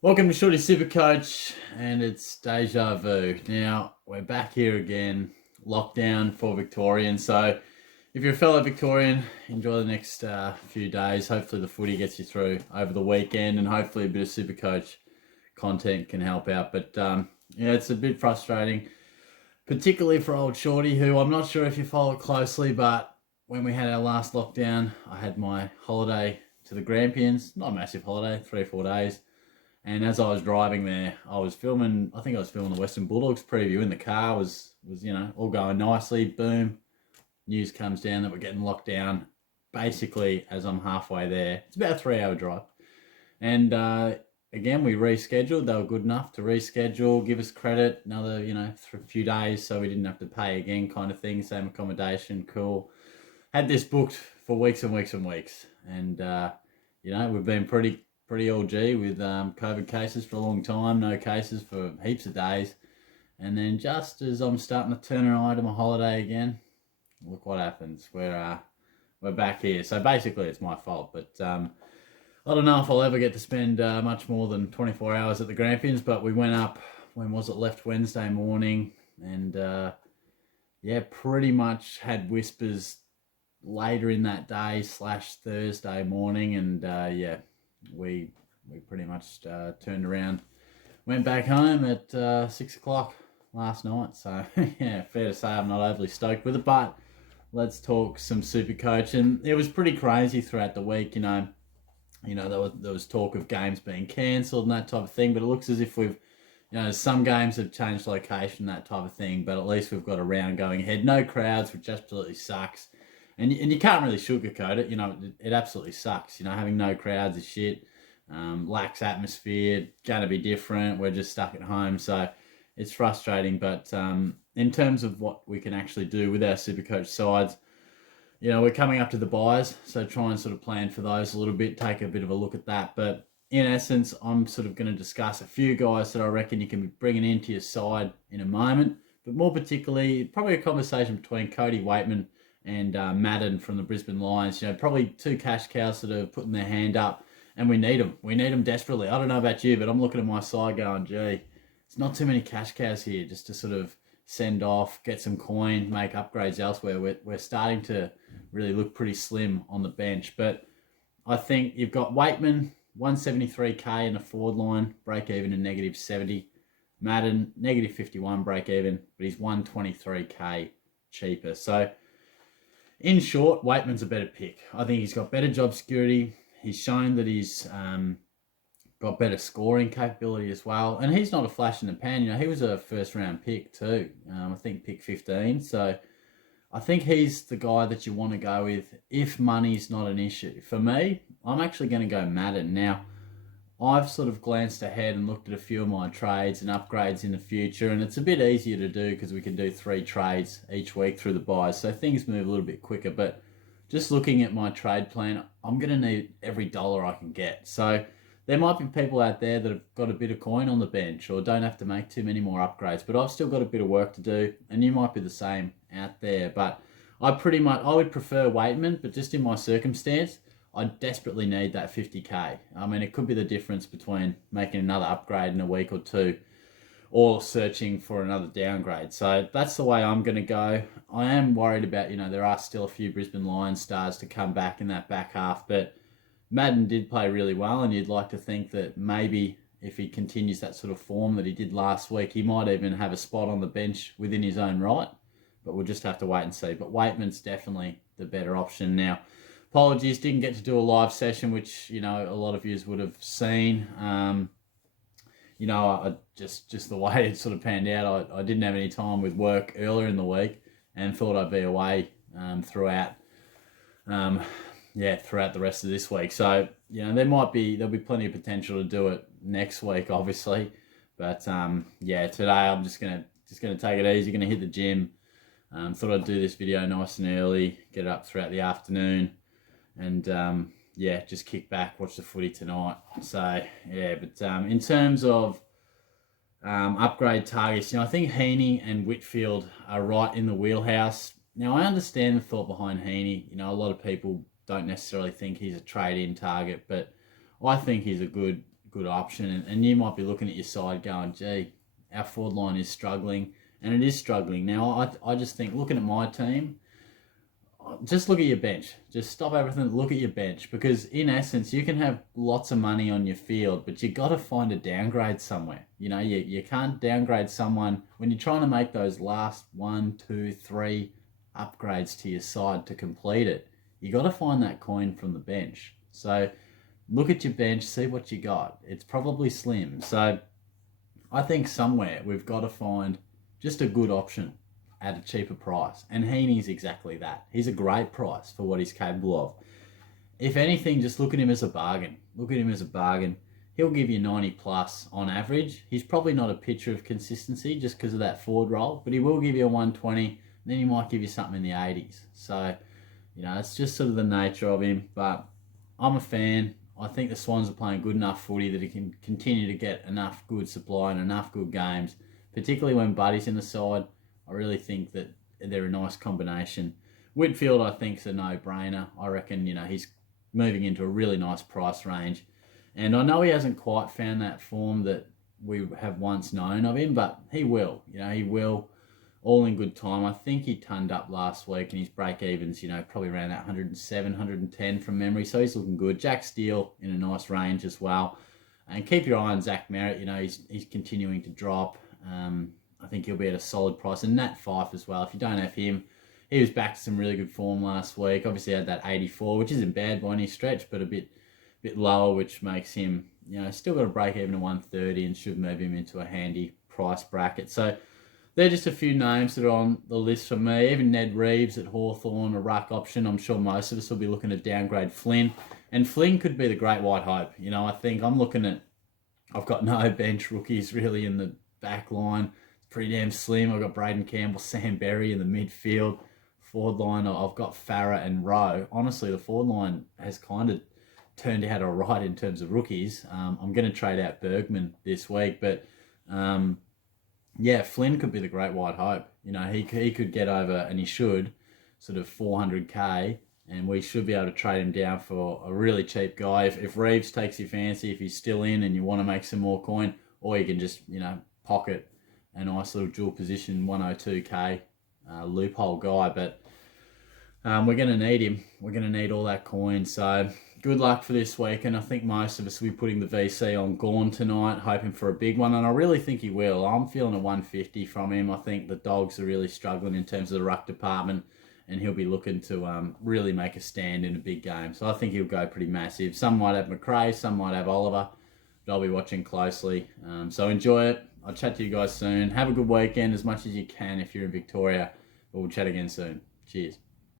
Welcome to Shorty SuperCoach, and it's deja vu. Now, we're back here again, lockdown for Victorians. So, if you're a fellow Victorian, enjoy the next few days. Hopefully, the footy gets you through over the weekend, and hopefully, a bit of SuperCoach content can help out. But yeah, it's a bit frustrating, particularly for old Shorty, who I'm not sure if you follow it closely, but when we had our last lockdown, I had my holiday to the Grampians. Not a massive holiday, 3 or 4 days. And as I was driving there, I was filming. I think I was filming the Western Bulldogs preview in the car. Was all going nicely. Boom, news comes down that we're getting locked down. Basically, as I'm halfway there, it's about a 3 hour drive. And again, we rescheduled. They were good enough to reschedule, give us credit, another few days, so we didn't have to pay again, kind of thing. Same accommodation, cool. Had this booked for weeks and weeks and weeks, and we've been pretty LG with COVID cases for a long time, no cases for heaps of days. And then just as I'm starting to turn an eye to my holiday again, look what happens. We're back here. So basically it's my fault. But I don't know if I'll ever get to spend much more than 24 hours at the Grampians, but we went up, when was it, left Wednesday morning. And pretty much had whispers later in that day / Thursday morning. And we pretty much turned around, went back home at 6 o'clock last night. So yeah, fair to say I'm not overly stoked with it, but let's talk some SuperCoach. And it was pretty crazy throughout the week. There was talk of games being cancelled and that type of thing, but it looks as if some games have changed location, that type of thing, but at least we've got a round going ahead. No crowds, which absolutely sucks. And you can't really sugarcoat it. It absolutely sucks. Having no crowds is shit. Lacks atmosphere. Going to be different. We're just stuck at home. So it's frustrating. But in terms of what we can actually do with our SuperCoach sides, we're coming up to the buys. So try and sort of plan for those a little bit. Take a bit of a look at that. But in essence, I'm sort of going to discuss a few guys that I reckon you can be bringing into your side in a moment. But more particularly, probably a conversation between Cody Weightman and Madden from the Brisbane Lions. Probably two cash cows that are putting their hand up, and we need them. We need them desperately. I don't know about you, but I'm looking at my side going, gee, it's not too many cash cows here just to sort of send off, get some coin, make upgrades elsewhere. We're starting to really look pretty slim on the bench. But I think you've got Weightman, 173k in the forward line, break even and -70. Madden, -51 break even, but he's 123k cheaper. So in short, Weightman's a better pick. I think he's got better job security. He's shown that he's got better scoring capability as well. And he's not a flash in the pan. He was a first round pick too. I think pick 15. So I think he's the guy that you want to go with if money's not an issue. For me, I'm actually going to go Madden. Now, I've sort of glanced ahead and looked at a few of my trades and upgrades in the future, and it's a bit easier to do because we can do 3 trades each week through the buys, so things move a little bit quicker. But just looking at my trade plan, I'm going to need every dollar I can get. So there might be people out there that have got a bit of coin on the bench or don't have to make too many more upgrades, but I've still got a bit of work to do, and you might be the same out there. But I would prefer Weightman, but just in my circumstance, I desperately need that 50k. I mean, it could be the difference between making another upgrade in a week or two or searching for another downgrade. So that's the way I'm going to go. I am worried about, there are still a few Brisbane Lions stars to come back in that back half, but Madden did play really well, and you'd like to think that maybe if he continues that sort of form that he did last week, he might even have a spot on the bench within his own right, but we'll just have to wait and see. But Weightman's definitely the better option. Now, apologies, didn't get to do a live session, which, a lot of you would have seen. I just the way it sort of panned out, I didn't have any time with work earlier in the week and thought I'd be away throughout the rest of this week. So, there'll be plenty of potential to do it next week, obviously. But today I'm just gonna take it easy, gonna hit the gym. Thought I'd do this video nice and early, get it up throughout the afternoon, and just kick back, watch the footy tonight. So but in terms of upgrade targets, I think Heaney and Whitfield are right in the wheelhouse. Now, I understand the thought behind Heaney. A lot of people don't necessarily think he's a trade-in target, but I think he's a good good option. And you might be looking at your side going, gee, our forward line is struggling, and it is struggling. Now, I just think, looking at my team, just look at your bench. Just stop everything, look at your bench, because in essence, you can have lots of money on your field, but you got to find a downgrade somewhere. You know, you can't downgrade someone when you're trying to make those last 1, 2, 3 upgrades to your side to complete it. You got to find that coin from the bench. So look at your bench, see what you got. It's probably slim. So I think somewhere we've got to find just a good option at a cheaper price. And Heaney's exactly that. He's a great price for what he's capable of. If anything, just look at him as a bargain. Look at him as a bargain. He'll give you 90 plus on average. He's probably not a picture of consistency just because of that forward roll, but he will give you a 120, and then he might give you something in the 80s. So, you know, it's just sort of the nature of him. But I'm a fan. I think the Swans are playing good enough footy that he can continue to get enough good supply and enough good games, particularly when Buddy's in the side. I really think that they're a nice combination. Whitfield, I think, is a no-brainer. I reckon, you know, he's moving into a really nice price range. And I know he hasn't quite found that form that we have once known of him, but he will. You know, he will, all in good time. I think he turned up last week, and his break-evens, you know, probably around that 107, 110 from memory. So he's looking good. Jack Steele in a nice range as well. And keep your eye on Zach Merritt. You know, he's continuing to drop. I think he'll be at a solid price. And Nat Fyfe as well. If you don't have him, he was back to some really good form last week. Obviously had that 84, which isn't bad by any stretch, but a bit lower, which makes him, you know, still got a break even at 130 and should move him into a handy price bracket. So they're just a few names that are on the list for me. Even Ned Reeves at Hawthorn, a ruck option. I'm sure most of us will be looking to downgrade Flynn. And Flynn could be the great white hope. You know, I think I'm looking at, I've got no bench rookies really in the back line. Pretty damn slim. I've got Braden Campbell, Sam Berry in the midfield. Forward line, I've got Farah and Rowe. Honestly, the forward line has kind of turned out all right in terms of rookies. I'm going to trade out Bergman this week, but yeah, Flynn could be the great white hope. You know, he could get over, and he should, sort of 400k, and we should be able to trade him down for a really cheap guy. If Reeves takes your fancy, if he's still in and you want to make some more coin, or you can just, you know, pocket a nice little dual position 102k loophole guy. But we're going to need him. We're going to need all that coin. So good luck for this week. And I think most of us will be putting the VC on Gawn tonight, hoping for a big one. And I really think he will. I'm feeling a 150 from him. I think the Dogs are really struggling in terms of the ruck department, and he'll be looking to really make a stand in a big game. So I think he'll go pretty massive. Some might have McRae, some might have Oliver, but I'll be watching closely. So enjoy it. I'll chat to you guys soon. Have a good weekend as much as you can if you're in Victoria. But we'll chat again soon. Cheers.